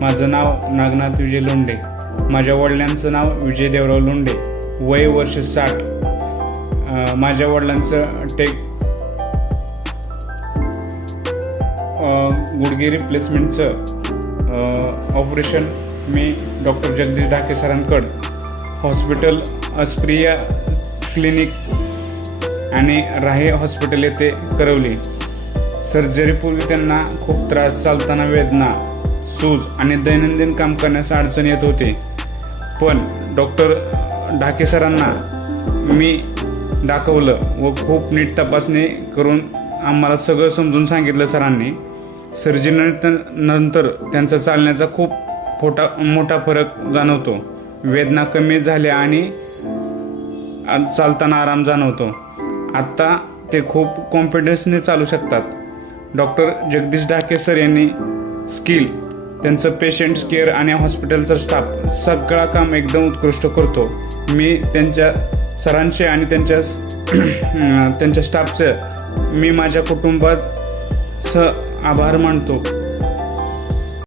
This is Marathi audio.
माझं नाव नागनाथ विजय लोंढे. माझ्या वडिलांचं नाव विजय देवराव लोंढे. वय वर्ष 60. माझ्या वडिलांचं गुडघे रिप्लेसमेंटचं ऑपरेशन मी डॉक्टर जगदीश ढाके सरांकडं हॉस्पिटल अस्प्रिया क्लिनिक आणि राहे हॉस्पिटल येथे करवली. सर्जरीपूर्वी त्यांना खूप त्रास, चालताना वेदना, सूज आणि दैनंदिन काम करण्यास अडचण येत होते. पण डॉक्टर ढाके सरांना मी दाखवलं व खूप नीट तपासणी करून आम्हाला सगळं समजून सांगितलं सरांनी. सर्जरीनंतर त्यांचा चालण्याचा खूप मोठा फरक जाणवतो. वेदना कमी झाल्या आणि चालताना आराम जाणवतो. आता ते खूप कॉन्फिडन्सने चालू शकतात. डॉक्टर जगदीश ढाके सर यांनी स्किल, त्यांचं पेशंट केअर आणि हॉस्पिटलचा स्टाफ सगळा काम एकदम उत्कृष्ट करतो. मी त्यांच्या सरांचे आणि त्यांच्या स्टाफचं मी माझ्या कुटुंबात आभार मानतो.